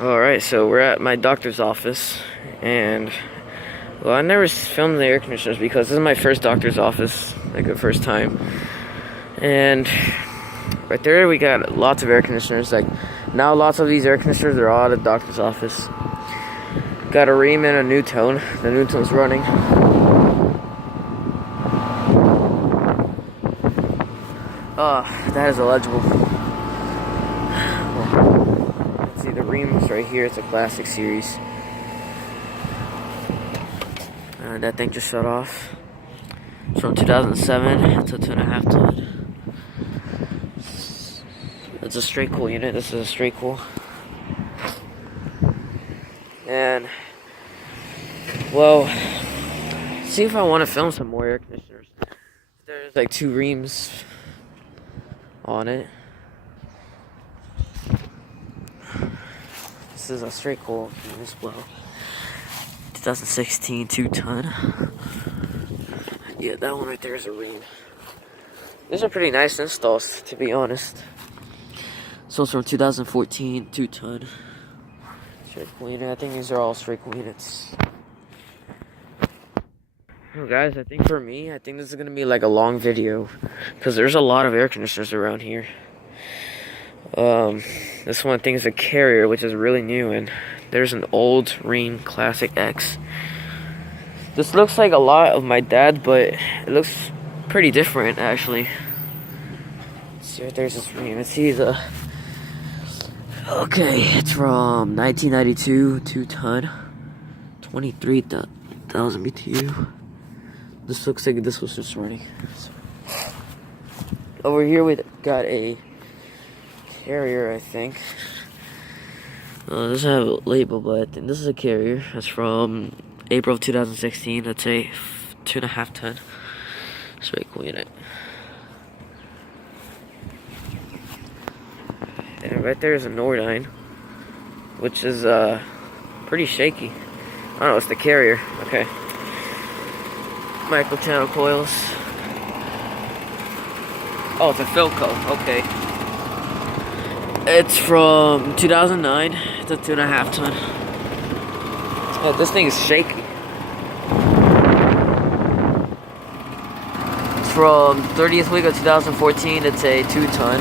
Alright, so we're at my doctor's office, and well, I never filmed the air conditioners because this is my first doctor's office, like the first time. And right there we got lots of air conditioners. Like now lots of these air conditioners are all at the doctor's office. Got a ream and a new tone. The new tone's running. That is illegible. Let's see, the ream's right here. It's a classic series. That thing just shut off. It's from 2007. It's a 2.5 ton. It's a straight cool unit. This is a straight cool. And, well, see if I want to film some more air conditioners. There's like 2 reams on it. This is a straight cool as well. 2016 2-ton. Yeah, that one right there is a ream. These are pretty nice installs, to be honest. So it's from 2014 2-ton. Straight cool unit. I think these are all straight cool units. Well, guys, I think for me, I think this is gonna be like a long video because there's a lot of air conditioners around here. This one I think is a Carrier, which is really new, and there's an old Ream Classic X. This looks like a lot of my dad, but it looks pretty different actually. See right there's this Ream. Let's see the. Okay, it's from 1992, 2-ton, 23,000 BTU. This looks like this was just running. So. Over here we got a Carrier, I think. It doesn't have a label, but I think this is a Carrier. That's from April of 2016. That's a 2.5 ton. Straight cool unit. And right there is a Nordine, which is pretty shaky. I don't know, it's the Carrier. Okay. Micro channel coils. Oh, it's a Philco. Okay. It's from 2009. It's a 2.5 ton. Oh, this thing is shaky. It's from 30th week of 2014. It's a 2-ton.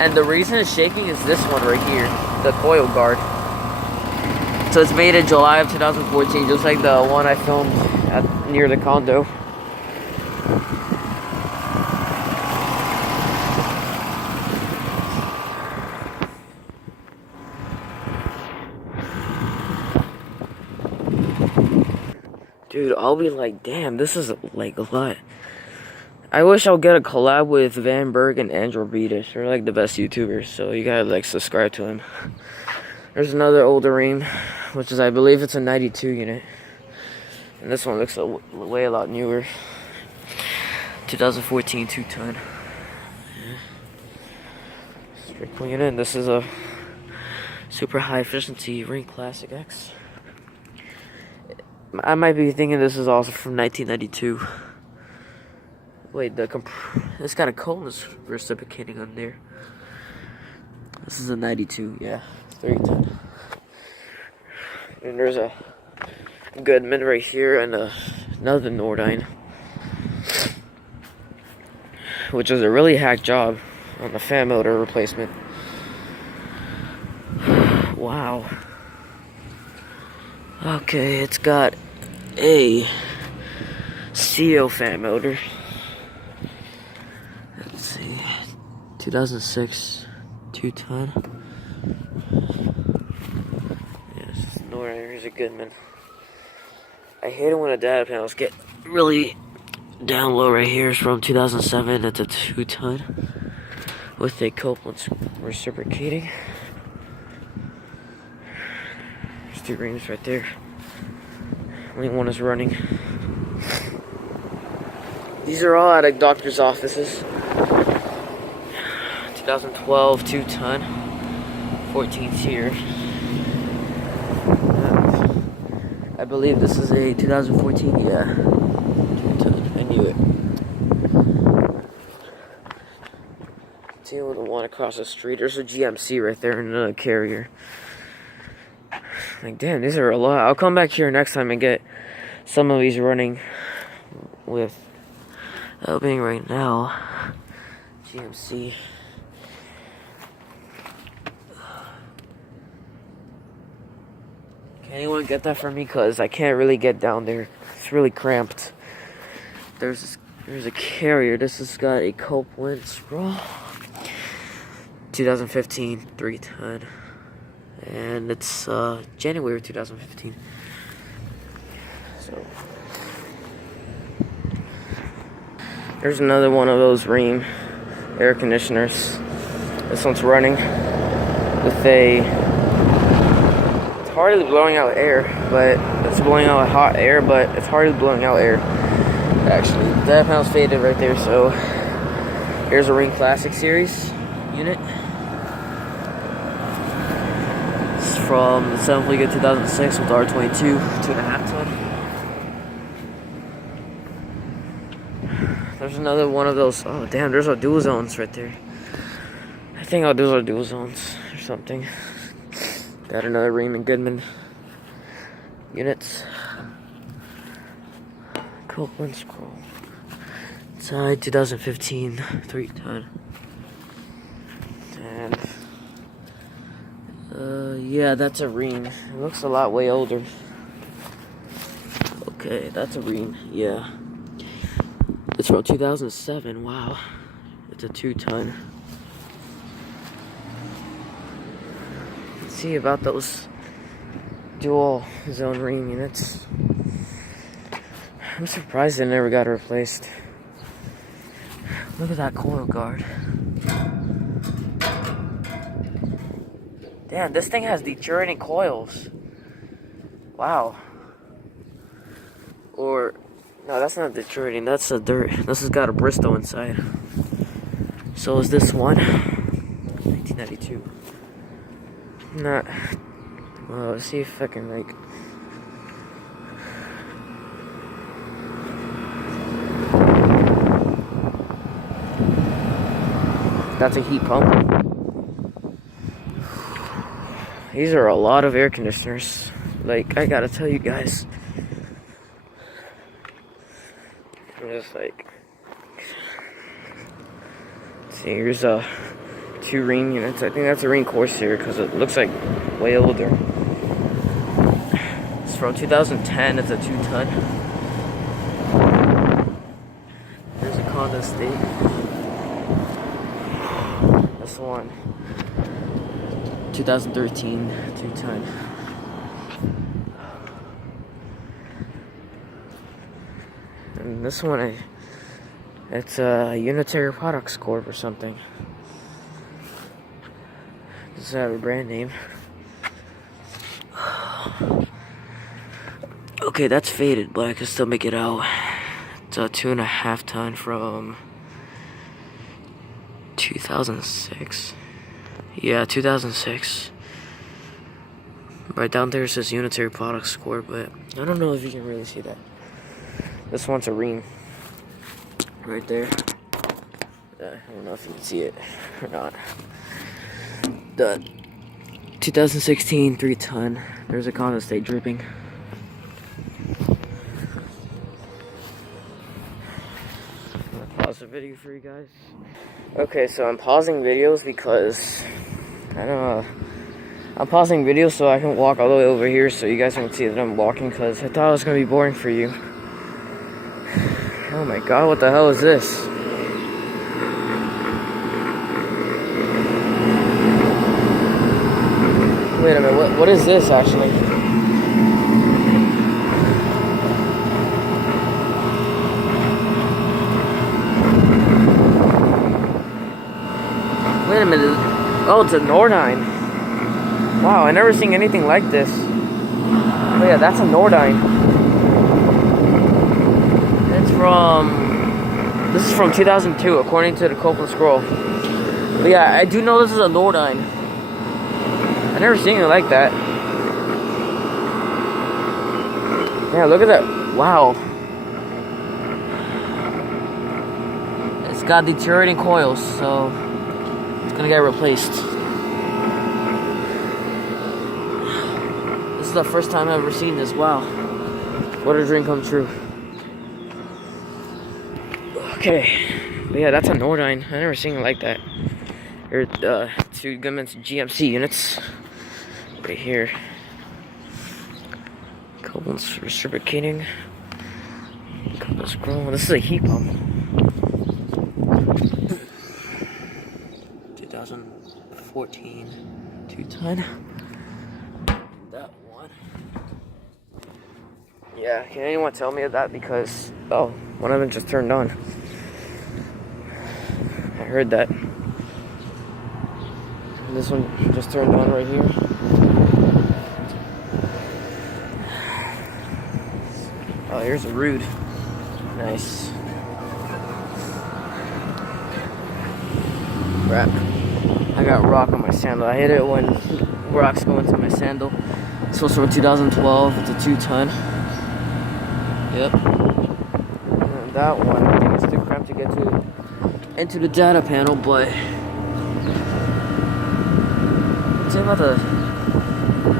And the reason it's shaking is this one right here, the coil guard. So it's made in July of 2014, just like the one I filmed near the condo. Dude, I'll be like, damn, this is like a lot. I wish I'll get a collab with Van Berg and Andrew Beatish. They're like the best YouTubers, so you gotta like subscribe to them. There's another older Ream, which is, I believe it's a 92 unit. And this one looks way a lot newer. 2014 2-ton. Straight cool unit, and this is a super high efficiency Ream Classic X. I might be thinking this is also from 1992. Wait, it's got a coldness reciprocating on there. This is a 92, yeah, 3-ton. And there's a Goodman right here and another Nordine, which is a really hack job on the fan motor replacement. Wow. Okay, it's got a CO fan motor. Let's see, 2006 2-ton. Yes, Nordine. Here's a Goodman. I hate it when the data panels get really down low. Right here is from 2007. It's a 2-ton with a Copeland reciprocating. There's 2 reams right there. Only one is running. These are all at a doctor's offices. 2012 2-ton. 14's here. I believe this is a 2014, yeah. 2-ton. I knew it. See the one across the street. There's a GMC right there and a Carrier. Like, damn, these are a lot. I'll come back here next time and get some of these running with being right now. GMC. Can anyone get that for me? Because I can't really get down there. It's really cramped. There's a carrier. This has got a Copeland scroll. 2015 310. And it's January 2015. So there's another one of those Rheem air conditioners. This one's running with it's hardly blowing out air, but it's blowing out hot air, but it's hardly blowing out air. Actually, that panel's faded right there. So here's a Rheem Classic Series unit. It's from the 7th League of 2006 with R22, 2.5 ton. There's another one of those. Oh damn, there's our dual zones right there. I think I'll do our dual zones or something. Got another Rheem and Goodman units. Copeland scroll. Inside 2015 3 ton. And yeah, that's a Rheem. It looks a lot way older. Okay, that's a Rheem. Yeah. It's from 2007. Wow. It's a 2 ton. Let's see about those dual zone Rheem units. I'm surprised they never got replaced. Look at that coil guard. Damn, this thing has deteriorating coils. Wow. Or, no, that's not deteriorating. That's a dirt. This has got a Bristol inside. So is this one. 1992. Not. Well, let's see if I can, like. That's a heat pump. These are a lot of air conditioners. Like, I gotta tell you guys. I'm just like. See, here's 2 Rheem units. I think that's a Rheem Corsair because it looks like way older. It's from 2010. It's a 2 ton. There's a Honda State. This one. 2013 2 ton. And this one, it's a Unitary Products Corp or something. Does have a brand name. Okay, that's faded, but I can still make it out. It's a 2.5 ton from 2006. Yeah, 2006. Right down there it says Unitary Products Corp, but I don't know if you can really see that. This one's a Rheem. Right there. I don't know if you can see it or not. The 2016 3 ton. There's a Honda State dripping. I'm gonna pause the video for you guys. Okay, so I'm pausing videos because I don't know. I'm pausing videos so I can walk all the way over here so you guys can see that I'm walking because I thought it was gonna be boring for you. Oh my god, what the hell is this? Wait a minute, what is this actually? Wait a minute. Oh, it's a Nordine. Wow, I never seen anything like this. Oh yeah, that's a Nordine. This is from 2002, according to the Copeland scroll. But yeah, I do know this is a Nordine. I never seen it like that. Yeah, look at that. Wow. It's got deteriorating coils, so it's gonna get replaced. is the first time I've ever seen this. Wow. What a dream come true. Okay. But yeah, that's a Nordine. I've never seen it like that. Here, 2 Gunman's GMC units. Right here. Couples reciprocating. Couples scroll. This is a heat pump. 2014 2-ton. That one. Yeah, can anyone tell me of that? Because, oh, one of them just turned on. I heard that. This one just turned on right here. Oh, here's a Rude. Nice. Crap. I got rock on my sandal. I hit it when rocks go into my sandal. This was from 2012. It's a 2-ton. Yep. And that one, I think it's too cramped to get into the data panel, but it's about the.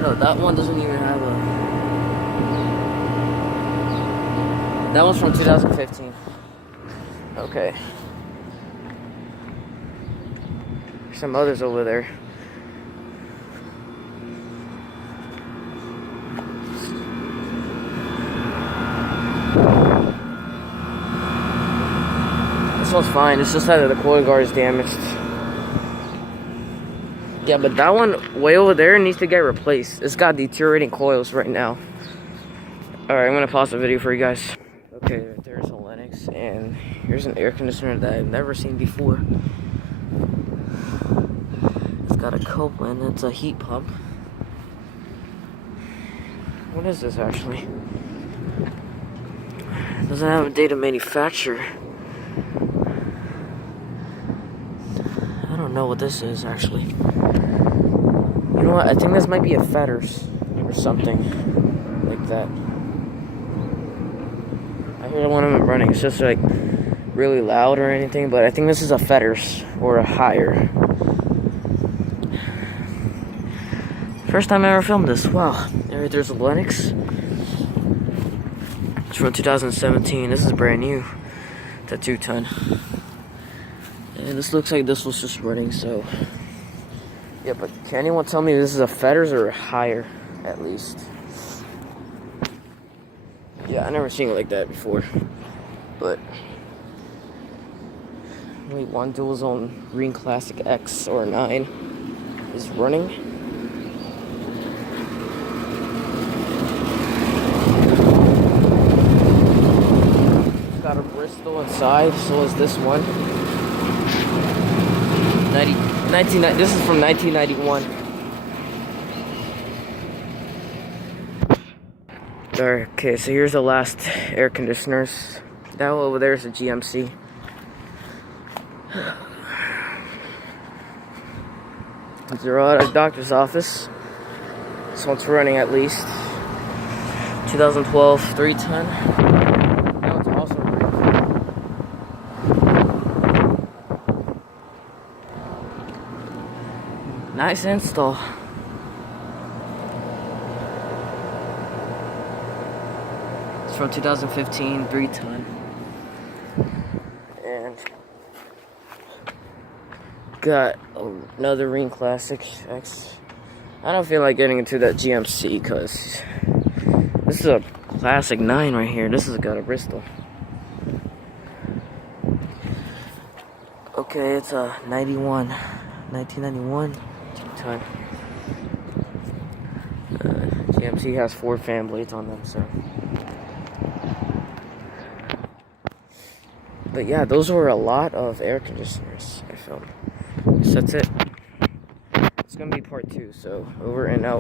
No, that one doesn't even have a. That one's from 2015. Okay. There's some others over there. This one's fine. It's just that the coil guard is damaged. Yeah, but that one way over there needs to get replaced. It's got deteriorating coils right now. Alright, I'm gonna pause the video for you guys. Okay, right there's a Lennox, and here's an air conditioner that I've never seen before. It's got a Copeland, it's a heat pump. What is this actually? It doesn't have a date of manufacture. I don't know what this is actually. You know what? I think this might be a Fetters or something like that. I hear one of them running. It's just like really loud or anything, but I think this is a Fetters or a higher. First time I ever filmed this. Wow. Right there's a Lennox. It's from 2017. This is brand new. It's a 2-ton. And this looks like this was just running, so. Yeah, but can anyone tell me this is a Fetters or a higher, at least? Yeah, I never seen it like that before. But wait, one dual zone Green Classic X or 9 is running. It's got a Bristol inside, so is this one. This is from 1991. Okay, so here's the last air conditioners. That one over there is a GMC. They're all at a doctor's office. This one's running at least. 2012 3-ton. That one's also running. Nice install. It's from 2015 3-ton. And got another Green Classic X. I don't feel like getting into that GMC because this is a Classic 9 right here. This has got a Bristol. Okay, it's a 1991 2-ton. GMC has 4 fan blades on them, so. But yeah, those were a lot of air conditioners I filmed. So that's it. It's gonna be part 2, so over and out.